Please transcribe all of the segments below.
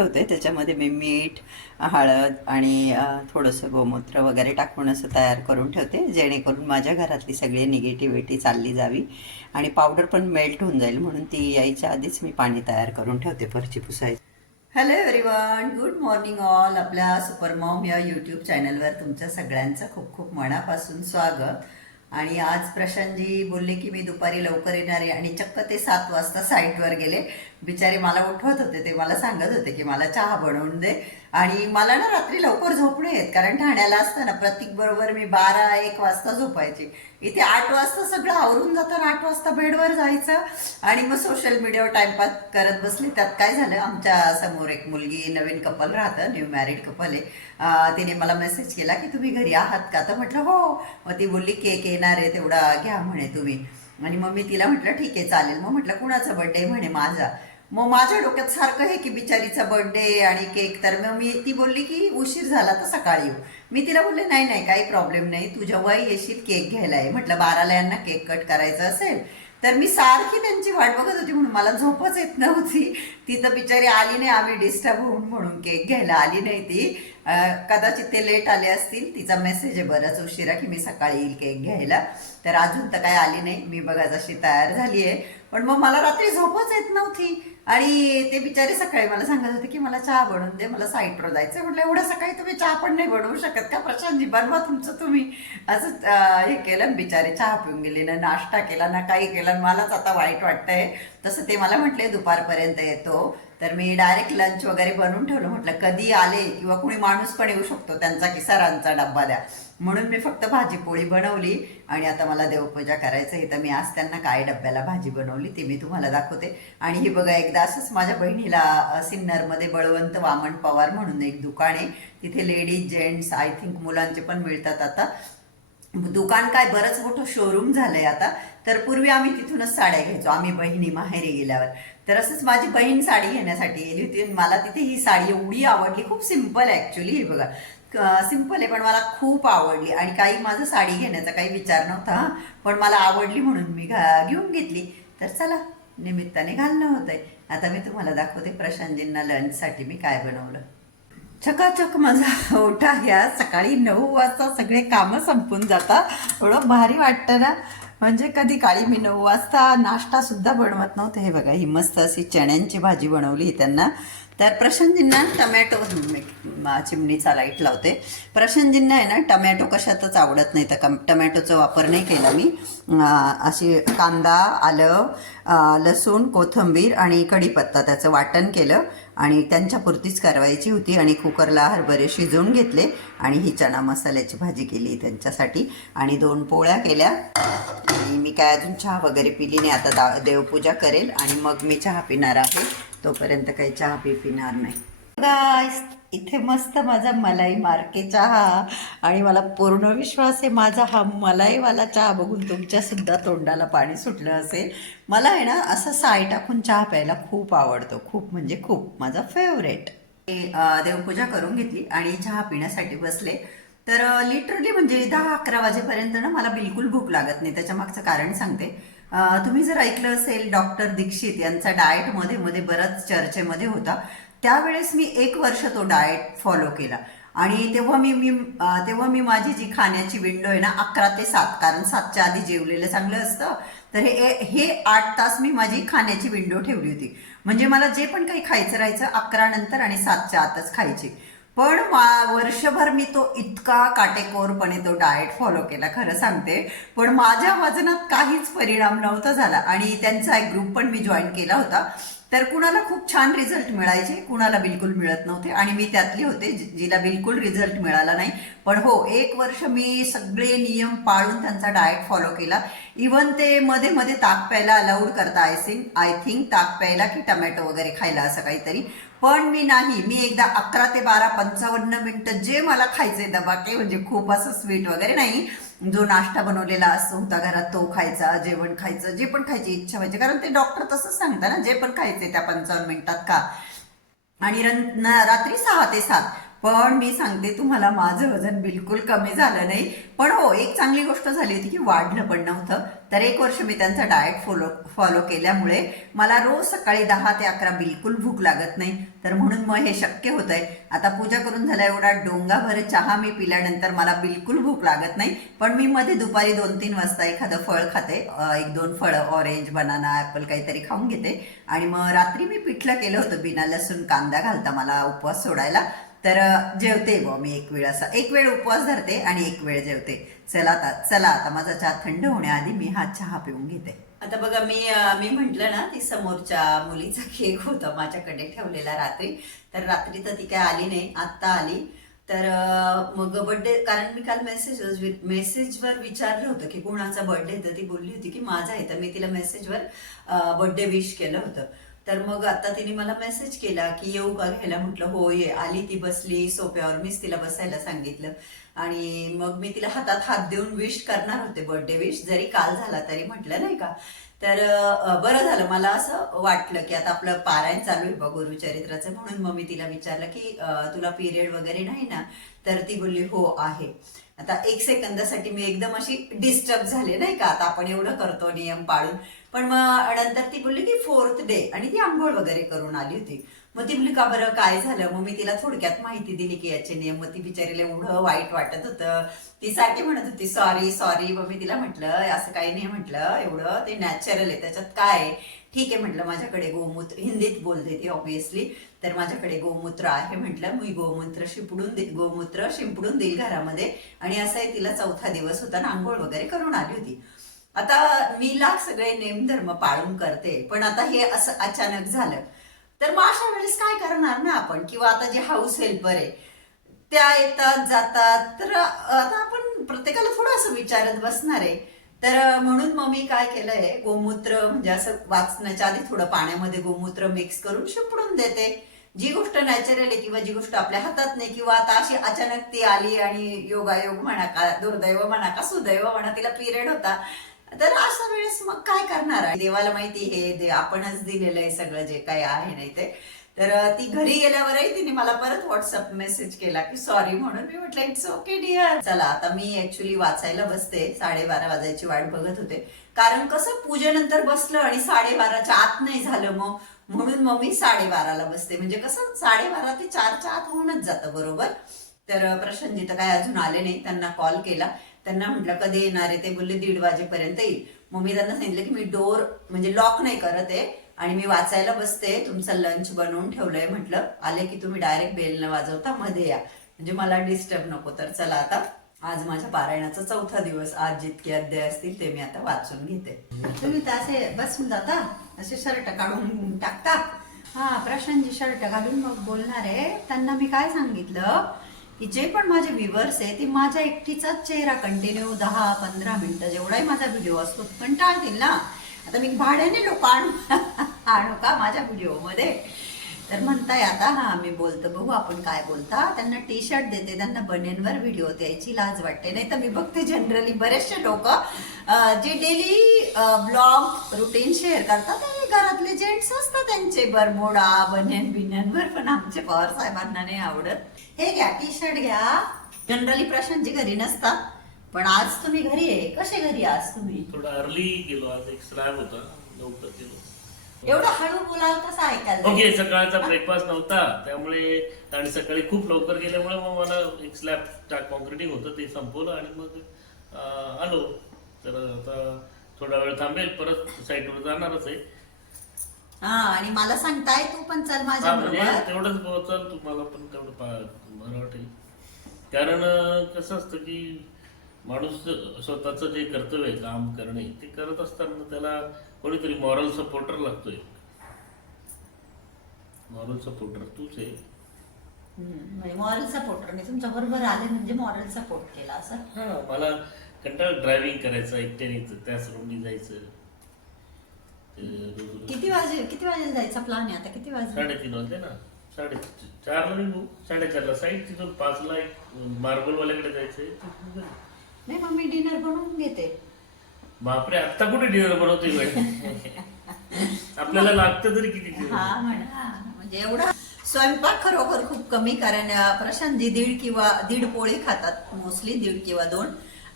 ठेवते त्याच्यामध्ये मी मीठ हळद आणि थोडंसं गोमूत्र वगैरे टाकून असं तयार करून ठेवते. जेणेकरून माझ्या घरातली सगळी निगेटिव्हिटी चालली जावी आणि पावडर पण मेल्ट होऊन जाईल म्हणून ती यायच्या आधीच मी पाणी तयार करून ठेवते फरची पुसायची. Hello everyone good morning all आपल्या सुपर मॉम या यूट्यूब चॅनलवर तुमच्या सगळ्यांचं खूप खूप मनापासून स्वागत. आणि आज प्रशांतजी बोलले की मी दुपारी लवकर येणार आहे आणि चक्क ते सात वाजता साईटवर गेले. बिचारे मला उठवत होते ते मला सांगत होते की मला चहा बनवून दे. आणि मला ना रात्री लवकर झोपणे येत कारण ठाण्याला असताना प्रतीक बरोबर मी बारा एक वाजता झोपायची. इथे आठ वाजता सगळं आवरून जातं आठ वाजता बेडवर जायचं. आणि मग सोशल मीडियावर टाइमपास करत बसली. त्यात काय झालं आमच्यासमोर एक मुलगी नवीन कपल राहतं न्यू मॅरिड कपल आहे. तिने मला मेसेज केला की तुम्ही घरी आहात का? तर म्हटलं हो. मग ती बोलली केक येणार आहे तेवढा घ्या म्हणे तुम्ही. आणि मग मी तिला म्हटलं ठीक आहे चालेल. मग म्हटलं कुणाचा बर्थडे म्हणे माझा. मग माझ्या डोक्यात सारखं आहे की बिचारीचा बर्थडे आणि केक तर मग मी ती बोलली की उशीर झाला तर सकाळी येऊ. मी तिला बोलले नाही नाही काही प्रॉब्लेम नाही. तू जेव्हाही येशील केक घ्यायला आहे म्हटलं बाराला यांना केक कट करायचं असेल तर मी सारखी त्यांची वाट बघत होती म्हणून मला झोपच येत नव्हती. ती तर बिचारी आली नाही आम्ही डिस्टर्ब होऊन म्हणून केक घ्यायला आली नाही ती. कदाचित ते लेट आले असतील. तिचा मेसेज आहे बराच उशिरा की मी सकाळी येईल केक घ्यायला. तर अजून तर काय आली नाही. मी बघा जशी तयार झाली आहे पण मग मला रात्री झोपच येत नव्हती. आणि ते बिचारे सकाळी मला सांगत होते की मला चहा बनवून दे मला साईटवर जायचं म्हटलं एवढं सकाळी तुम्ही चहा पण नाही बनवू शकत का? प्रशांतजी बनवा तुमचं तुम्ही. असं हे केलं. बिचारे चहा पिऊन गेले ना नाश्ता केला ना काही केलं. मलाच आता वाईट वाटतंय. तसं ते मला म्हटले दुपारपर्यंत येतो. तर मी डायरेक्ट लंच वगैरे बनवून ठेवलं. म्हटलं कधी आले किंवा कुणी माणूस पण येऊ शकतो. त्यांचा की सरांचा डब्बा द्या. म्हणून मी फक्त भाजी पोळी बनवली आणि आता मला देवपूजा करायचं आहे. तर मी आज त्यांना काय डब्याला भाजी बनवली ती मी तुम्हाला दाखवते. आणि ही बघा एकदा असंच माझ्या बहिणीला सिन्नरमध्ये बळवंत वामन पवार म्हणून एक दुकान आहे. तिथे लेडीज जेंट्स आय थिंक मुलांचे पण मिळतात आता. दुकान काय बरंच मोठं शोरूम झालंय आता. तर पूर्वी आम्ही तिथूनच साड्या घ्यायचो. आम्ही बहिणी माहेरी गेल्यावर. तर असंच माझी बहीण साडी घेण्यासाठी गेली होती. मला तिथे ही साडी एवढी आवडली. खूप सिंपल आहे ॲक्च्युली हे बघा. सिंपल आहे पण मला खूप आवडली. आणि काही माझं साडी घेण्याचा काही विचार नव्हता पण मला आवडली म्हणून मी घा घेऊन घेतली. तर चला निमित्ताने घालणं होतंय. आता मी तुम्हाला दाखवते प्रशांतजींना लंचसाठी मी काय बनवलं. चकाचक माझा ओठा ह्या सकाळी नऊ वाजता सगळे कामं संपून जातात. एवढं भारी वाटतं ना. म्हणजे कधी काळी मी नऊ वाजता नाश्ता सुद्धा बनवत नव्हते. हे बघा ही मस्त अशी चण्यांची भाजी बनवली त्यांना. तर प्रशांतजींना टमॅटो मी चिमणीचा लाइट लावते. प्रशांतजींना आहे ना टमॅटो कशातच आवडत नाही. तर कम टमॅटोचा वापर नाही केला मी. अशी कांदा आलं लसूण कोथिंबीर आणि कढीपत्ता त्याचं वाटण केलं आणि त्यांच्यापुरतीच करवायची होती आणि कुकरला हरभरे शिजवून घेतले आणि ही चणा मसाल्याची भाजी केली त्यांच्यासाठी. आणि दोन पोळ्या केल्या. आणि मी काय अजून चहा वगैरे पिली नाही. आता दा देवपूजा करेल आणि मग मी चहा पिणार आहे. तोपर्यंत काही चहा पी पिणार नाही. गाईस इथे मस्त माझा मलाई मार्के चहा आणि मला पूर्ण विश्वास आहे माझा हा मलाईवाला चहा बघून तुमच्या सुद्धा तोंडाला पाणी सुटलं असेल. मला आहे ना असं साय टाकून चहा प्यायला खूप आवडतो. खूप म्हणजे खूप माझा फेवरेट देवपूजा करून घेतली आणि चहा पिण्यासाठी बसले. तर लिटरली म्हणजे दहा अकरा वाजेपर्यंत ना मला बिलकुल भूक लागत नाही त्याच्या मागचं कारण सांगते. तुम्ही जर ऐकलं असेल डॉक्टर दीक्षित यांचा डाएटमध्ये मध्ये बराच चर्चेमध्ये होता. त्यावेळेस मी एक वर्ष तो डाएट फॉलो केला. आणि तेव्हा मी मी तेव्हा मी माझी जी खाण्याची विंडो आहे ना अकरा ते सात कारण सातच्या आधी जेवलेलं चांगलं असतं. तर हे हे आठ तास मी माझी खाण्याची विंडो ठेवली होती. म्हणजे मला जे पण काही खायचं राहायचं अकरा नंतर आणि सातच्या आतच खायचे. पण वर्षभर मी तो इतका काटेकोरपणे तो डाएट फॉलो केला खरं सांगते. पण माझ्या वजनात काहीच परिणाम नव्हता झाला आणि त्यांचा एक ग्रुप पण मी जॉईन केला होता. तर कुणाला खूप छान रिझल्ट मिळायचे कुणाला बिलकुल मिळत नव्हते आणि मी त्यातली होते जिला बिलकुल रिझल्ट मिळाला नाही. पण हो एक वर्ष मी सगळे नियम पाळून त्यांचा डाएट फॉलो केला. इवन ते मध्ये मध्ये ताक प्यायला अलाउड करता आय सिंग आय थिंक ताक प्यायला की टमॅटो वगैरे खायला असं काहीतरी. पण मी नाही. मी एकदा अकरा ते बारा पंचावन्न मिनटं जे मला खायचे दबाके म्हणजे खूप असं स्वीट वगैरे नाही जो नाश्ता बनवलेला असतो होता घरात तो खायचा जेवण खायचं जे पण खायची इच्छा व्हायची. कारण ते डॉक्टर तसंच सांगता ना जे पण खायचे त्या पंचावन्न मिनिटात का आणि रन- रात्री सहा ते सात. पण मी सांगते तुम्हाला माझं वजन बिलकुल कमी झालं नाही. पण हो एक चांगली गोष्ट झाली होती की वाढलं पण नव्हतं. तर एक वर्ष मी त्यांचा डाएट फॉलो फॉलो केल्यामुळे मला रोज सकाळी दहा ते अकरा बिलकुल भूक लागत नाही. तर म्हणून मग हे शक्य होत आहे आता पूजा करून झाल्या एवढा डोंगाभर चहा मी पिल्यानंतर मला बिलकुल भूक लागत नाही. पण मी मध्ये दुपारी दोन तीन वाजता एखादं फळ खाते. एक दोन फळं ऑरेंज बनाना ॲपल काहीतरी खाऊन घेते. आणि मग रात्री मी पिठलं केलं होतं बिना लसूण कांदा घालता मला उपवास सोडायला. तर जेवते बुवा मी एक वेळ असा. एक वेळ उपवास धरते आणि एक वेळ जेवते. चला आता चला आता माझा चहा थंड होण्याआधी मी हा चहा पिऊन घेते. आता बघा मी मी म्हटलं ना ती समोरच्या मुलीचा केक होता माझ्याकडे ठेवलेला रात्री. तर रात्री तर ती काय आली नाही आत्ता आली. तर मग बर्थडे कारण मी काल मेसेज मेसेजवर विचारलं होतं की कोणाचा बर्थडे तर ती बोलली होती की माझा आहे. तर मी तिला मेसेजवर बर्थडे विश केलं होतं. तर मग आता तिने मला मेसेज केला की येऊ का घ्यायला? म्हटलं हो ये. आली ती बसली सोप्यावर मीच तिला बसायला सांगितलं. आणि मग मी तिला हातात हात देऊन विश करणार होते बर्थडे विश जरी काल झाला तरी म्हटलं नाही का? तर बरं झालं. मला असं वाटलं की आता आपलं पारायण चालू आहे बा गुरुचरित्राचं म्हणून मग मी तिला विचारलं की तुला पिरियड वगैरे नाही ना? तर ती बोलली हो आहे. आता एक सेकंदासाठी मी एकदम अशी डिस्टर्ब झाले नाही का? आता आपण एवढं करतो नियम पाळून. पण मग नंतर ती बोलली की फोर्थ डे आणि ती आंघोळ वगैरे करून आली होती. मग ती बोलली का बरं? काय झालं? मग मी तिला थोडक्यात माहिती दिली की याचे नियम. मग ती बिचारीला एवढं वाईट वाटत होतं. ती सारखी म्हणत होती सॉरी सॉरी मग मी तिला म्हटलं असं काही नाही म्हटलं. एवढं ते नॅचरल आहे. त्याच्यात काय ठीक आहे म्हटलं माझ्याकडे गोमूत्र हिंदीत बोलते ती ऑब्विसली तर माझ्याकडे गोमूत्र आहे म्हटलं. मी गोमूत्र शिपडून दे गोमूत्र शिंपडून देईल घरामध्ये. आणि असंही तिला चौथा दिवस होता ना आंघोळ वगैरे करून आली होती. आता मी लाख सगळे नेमधर्म पाळून करते पण आता हे असं अचानक झालं. तर मग अशा वेळेस काय करणार ना आपण? किंवा आता जे हाऊस हेल्पर आहे त्या येतात जातात. तर आता आपण प्रत्येकाला थोडं असं विचारत बसणार आहे. तर म्हणून मग मी काय केलंय गोमूत्र म्हणजे असं वाचण्याच्या आधी थोडं पाण्यामध्ये गोमूत्र मिक्स करून शिपडून देते. जी गोष्ट नॅचरल आहे किंवा जी गोष्ट आपल्या हातात नाही किंवा आता अशी अचानक ती आली आणि योगायोग म्हणा का दुर्दैव म्हणा का सुदैव म्हणा तिला पिरियड होता. तर अशा वेळेस मग काय करणार आहे? देवाला माहिती हे दे आपणच दिलेलं आहे सगळं जे काही आहे नाही ते. तर ती घरी गेल्यावरही तिने मला परत व्हॉट्सअप मेसेज केला की सॉरी म्हणून मी म्हटलं इट्स ओके डिअर चला आता मी ऍक्च्युली वाचायला बसते. साडेबारा वाजायची वाट बघत होते. कारण कसं पूजेनंतर बसलं आणि साडेबाराच्या आत नाही झालं मग. म्हणून मग मी साडेबाराला बसते. म्हणजे कसं साडेबारा ते चारच्या आत होऊनच जातं बरोबर? तर अं, तर काय अजून आले नाही त्यांना कॉल केला. त्यांना म्हटलं कधी येणार आहे? ते बोलले दीड वाजेपर्यंत येईल. मग मी त्यांना सांगितलं की मी डोर म्हणजे लॉक नाही करत आहे आणि मी वाचायला बसते. तुमचं लंच बनवून ठेवलंय म्हटलं. आले की तुम्ही डायरेक्ट बेल न वाजवता मध्ये या. म्हणजे मला डिस्टर्ब नको. तर चला आता आज माझ्या पारायणाचा चौथा दिवस. आज जितके अध्याय असतील ते मी आता वाचून घेते. तुम्ही तर असे बसून जाता. असे शर्ट काढून टाकता. हा प्रशांतजी शर्ट घालून मग बोलणार आहे. त्यांना मी काय सांगितलं? जे पण माझे व्ह्युअर्स आहे ते माझ्या एकटीचाच चेहरा कंटिन्यू दहा पंधरा मिनिटं जेवढाही माझा व्हिडिओ असतो कंटाळतील ना. आता मी भाड्याने लोक आणू आणू का माझ्या व्हिडिओमध्ये तर म्हणताय आता हा मी बोलतो बघू आपण काय बोलता. त्यांना टी शर्ट देते त्यांना बनेनवर व्हिडिओ द्यायची लाज वाटते. नाही तर मी बघते जनरली बरेचसे लोक जे डेली ब्लॉग रुटीन शेअर करतात ते घरातले जेंट्स असतात त्यांचे. बरमोडा बनेन बिन्यांवर पण आमचे पवार साहेबांना नाही आवडत. हे घ्या टी शर्ट घ्या. जनरली प्रशांतजी घरी नसतात. पण आज तुम्ही घरी आहे. कसे घरी आज तुम्ही? थोडं अर्ली गेलो. आज एक स्लॅब होता. लवकर गेलो एवढं हळू बोलावं कसं ऐकायला ओके सकाळचा ब्रेकफास्ट नव्हता त्यामुळे आणि सकाळी खूप लवकर गेल्यामुळे मग मला एक स्लॅब कॉन्क्रिटिंग होतं ते संपवलं आणि मग अं, आलो. तर आता थोडा वेळ थांबेल परत साईटवर जाणारच आहे. हा आणि मला सांगताय तू पण चल माझ्या हा म्हणजे बरोबर. तेवढंच पोहोचल तुम्हाला पण तेवढं पा- बरं वाटेल. कारण अं, कसं असतं की माणूस स्वतःचं जे कर्तव्य आहे काम करणे ते करत असताना त्याला कोणीतरी मॉरल सपोर्टर लागतोय. मॉरल सपोर्टर तूच आहे. म्हणजे मॉरल सपोर्टरने तुमच्या बरोबर आले म्हणजे मॉरल सपोर्ट केला असं. हा मला कंटाळ ड्रायव्हिंग करायचं एकट्याने त्याच रोडनी जायचं. ते रोज रोज किती वाजे किती वाजेला जायचा प्लॅन आहे आता? किती वाजले साडेतीन वाजले ना. साडे चारला निघू. साडेचारला. साईड तिथून पाचला एक मार्बलवाल्याकडे जायचंय. तिथून घरी. नाही मग मी डिनर बनवून घेते. बापरे आत्ता कुठे डिनर बनवते आपल्याला लागतं तरी किती? हा म्हणा म्हणजे एवढा. स्वयंपाक खरोखर खूप कमी कारण अं, प्रशांतजी दीड किंवा दीड पोळी खातात मोस्टली दीड किंवा दोन.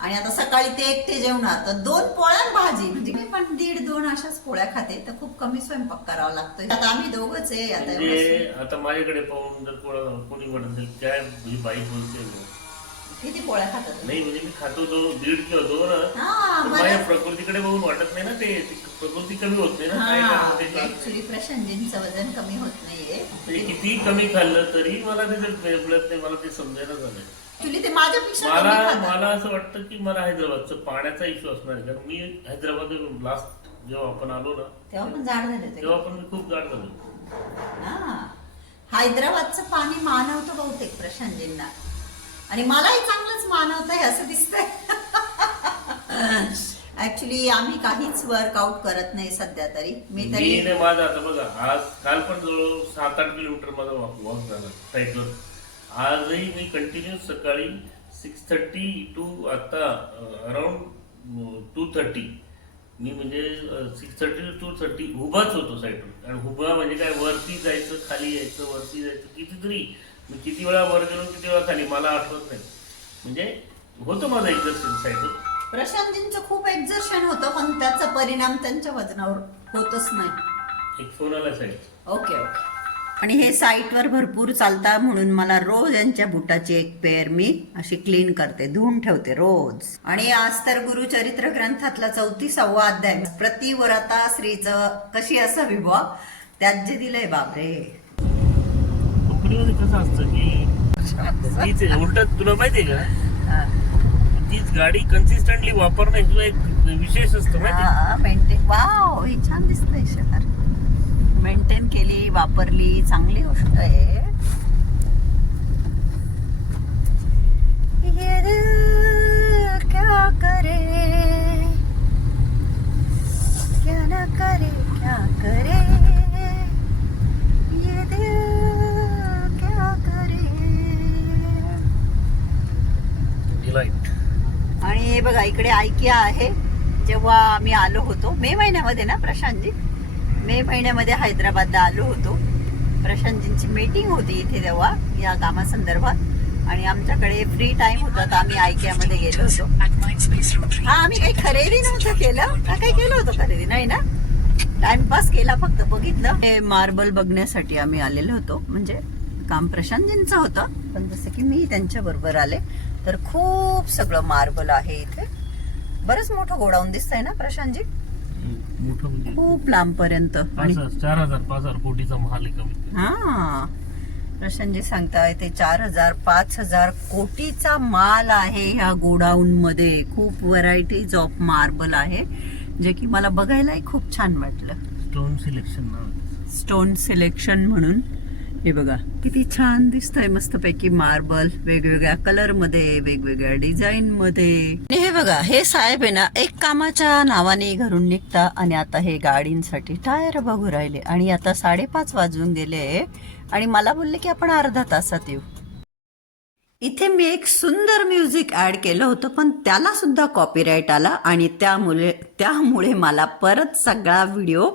आणि आता सकाळी ते एकटे जेवणार तर दोन पोळ्या आणि भाजी. म्हणजे मी पण दीड दोन अशाच पोळ्या खाते तर खूप कमी स्वयंपाक करावा लागतोय. आता आम्ही दोघच आहे आता एवढं म्हणजे आता माझ्याकडे पाहून जर कोणा कोणी म्हणत असेल काय ही बाई बोलते. किती पोळ्या खातात? नाही म्हणजे मी खातो तो दीड किंवा दोन पण माझ्या प्रकृतीकडे बघून वाटत नाही ना ते. ती प्रकृती कमी होत नाही ना. काय करणार ते कळत नाही. ऍक्च्युली प्रशांतजींचं वजन कमी होत नाहीये. म्हणजे किती कमी खाल्लं तरी मला ते मिळत नाही मला ते समजायला झालंय. ऍक्च्युली ते माझ्यापेक्षा कमी मला खातात. मला असं वाटतं की मला हैदराबादचं पाण्याचा इश्यू असणार आहे. कारण मी हैदराबाद लास्ट जेव्हा आपण आलो ना तेव्हा पण जाड झाले होते. तेव्हा पण मी खूप जाड झालो हा. हैदराबादचं पाणी मानवतं बहुतेक प्रशांतजींना आणि मलाही चांगलंच मानवत आहे असं दिसतंय. ऍक्च्युली आम्ही काहीच वर्कआउट करत नाही सध्या तरी. मी तरी मी माझा आता बघा आज काल पण जवळ सात आठ किलोमीटर माझा वॉक झाला साईडवर आजही मी कंटिन्यू सकाळी सिक्स थर्टी टू आता अराउंड टू थर्टी मी म्हणजे सिक्स थर्टी टू थर्टी उभाच होतो साईडवर आणि उभा म्हणजे काय वरती जायचं खाली यायचं वरती जायचं कितीतरी मी किती वेळा वर गेलो किती वेळा खाली मला आठवत नाही. म्हणजे होतं माझं एक्झरसाईज साईडवर प्रशांतजींचं खूप एक्झर्शन होतं पण त्याचा परिणाम त्यांच्या वजनावर होतच नाही. एक फोन आला साईड ओके ओके. आणि हे साईटवर भरपूर चालता म्हणून मला रोज यांच्या बुटाची एक पेअर मी अशी क्लीन करते धुवून ठेवते रोज. आणि आज तर गुरुचरित्र ग्रंथातला चौतीसावा अध्याय प्रतिव्रता स्त्रीचं कशी असावी बुवा? त्यात जे दिलंय बापरे. कंपनीमध्ये कसं असतं की तीच उलट तुला माहितीये का? हा. तीच गाडी कन्सिस्टंटली वापरणं हे एक विशेष असतं माहिती मेंटेन वाव हे छान दिसतंय शहर. मेंटेन केली वापरली चांगली गोष्ट आहे. क्या करे? क्या न करे क्या करे? हे बघा इकडे ऐकिया आहे. जेव्हा आम्ही आलो होतो मे महिन्यामध्ये ना प्रशांतजी? मे महिन्यामध्ये हैदराबादला आलो होतो. प्रशांतजींची मीटिंग होती इथे तेव्हा या कामासंदर्भात. आणि आमच्याकडे फ्री टाइम होता तर आम्ही आयकियामध्ये गेलो होतो. हा आम्ही काही खरेदी नव्हतं केलं. का काही केलं होतं खरेदी नाही ना? टाइमपास केला फक्त बघितलं. हे मार्बल बघण्यासाठी आम्ही आलेलो होतो. म्हणजे काम प्रशांतजींचं होतं. पण जसं की मी त्यांच्या बरोबर आले. तर खूप सगळं मार्बल आहे इथे. बरंच मोठं गोडाऊन दिसतंय ना प्रशांतजी? मोठं म्हणजे खूप लांबपर्यंत. आणि पाच हजार चार हजार पाच हजार कोटीचा महाल आहे हा. प्रशांतजी सांगताय ते चार हजार पाच हजार कोटीचा माल आहे ह्या गोडाऊन मध्ये खूप व्हरायटीज ऑफ मार्बल आहे जे की मला बघायलाही खूप छान वाटलं. स्टोन सिलेक्शन नाव स्टोन सिलेक्शन म्हणून. हे बघा. किती छान दिसतंय मस्तपैकी मार्बल वेगवेगळ्या कलरमध्ये वेगवेगळ्या डिझाईन मध्ये. आणि हे बघा हे साहेब आहे ना एक कामाच्या नावाने घरून निघता आणि आता हे गाडींसाठी टायर बघू राहिले. आणि आता साडेपाच वाजून गेले आणि मला बोलले की आपण अर्धा तासात येऊ. इथे मी एक सुंदर म्युझिक ऍड केलं होतं पण त्याला सुद्धा कॉपीराईट आला आणि त्यामुळे त्यामुळे मला परत सगळा व्हिडिओ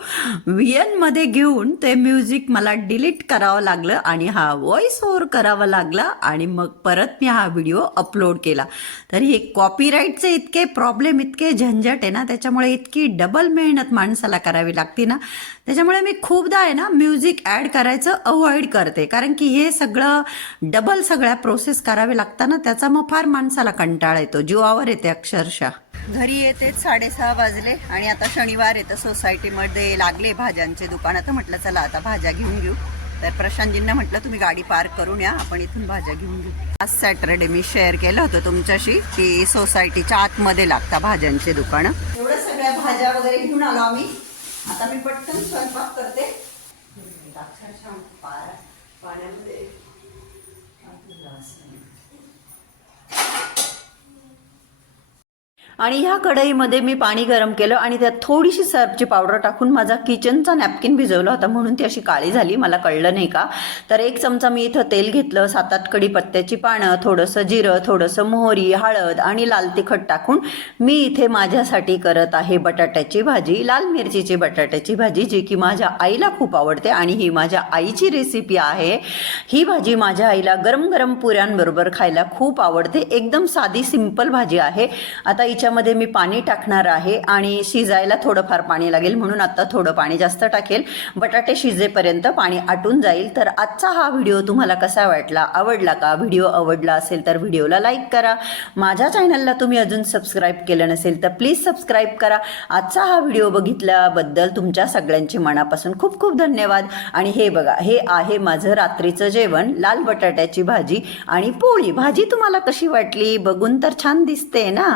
व्ही घेऊन ते म्युझिक मला डिलीट करावं लागलं आणि हा व्हॉइस ओव्हर करावा लागला आणि मग परत मी हा व्हिडिओ अपलोड केला. तर हे कॉपीराईटचे इतके प्रॉब्लेम इतके झंझट आहे ना त्याच्यामुळे इतकी डबल मेहनत माणसाला करावी लागते ना. त्याच्यामुळे मी खूपदा आहे ना म्युझिक ॲड करायचं अवॉइड करते. कारण की हे सगळं डबल सगळ्या प्रोसेस करावे लागतात ना त्याचा मग फार माणसाला कंटाळा येतो. जीवावर येते अक्षरशः. घरी येते साडेसहा वाजले आणि आता शनिवार येतं सोसायटीमध्ये लागले भाज्यांचे दुकान. तर म्हटलं चला आता भाज्या घेऊन घेऊ. तर प्रशांतजींना म्हटलं तुम्ही गाडी पार्क करून या आपण इथून भाज्या घेऊन घेऊ. आज सॅटरडे मी शेअर केलं होतं तुमच्याशी की सोसायटीच्या आतमध्ये लागता भाज्यांचे दुकानं. एवढं सगळ्या भाज्या वगैरे घेऊन आलो आम्ही. आता मी पटकन स्वयंपाक करते. अक्षरशः पाण्यामध्ये आणि ह्या कढईमध्ये मी पाणी गरम केलं आणि त्यात थोडीशी सर्फची पावडर टाकून माझा किचनचा नॅपकिन भिजवला होता. म्हणून ती अशी काळी झाली. मला कळलं नाही का? तर एक चमचा मी इथं तेल घेतलं. सात आठ कढीपत्त्याची पानं थोडंसं जिरं थोडंसं मोहरी हळद आणि लाल तिखट टाकून मी इथे माझ्यासाठी करत आहे बटाट्याची भाजी. लाल मिरचीची बटाट्याची भाजी जी की माझ्या आईला खूप आवडते आणि ही माझ्या आईची रेसिपी आहे. ही भाजी माझ्या आईला गरम गरम पुऱ्यांबरोबर खायला खूप आवडते. एकदम साधी सिंपल भाजी आहे. आता हिच्यामध्ये मी पाणी टाकणार आहे आणि शिजायला थोडंफार पाणी लागेल म्हणून आता थोडं पाणी जास्त टाकेल. बटाटे शिजेपर्यंत पाणी आटून जाईल. तर आजचा हा व्हिडिओ तुम्हाला कसा वाटला? आवडला का? व्हिडिओ आवडला असेल तर व्हिडिओला लाईक करा. माझ्या चॅनलला तुम्ही अजून सबस्क्राईब केलं नसेल तर प्लीज सबस्क्राईब करा. आजचा हा व्हिडिओ बघितल्याबद्दल तुमच्या सगळ्यांचे मनापासून खूप खूप धन्यवाद. आणि हे बघा हे आहे माझं रात्रीचं जेवण लाल बटाट्याची भाजी आणि पोळी. भाजी तुम्हाला कशी वाटली? बघून तर छान दिसते ना?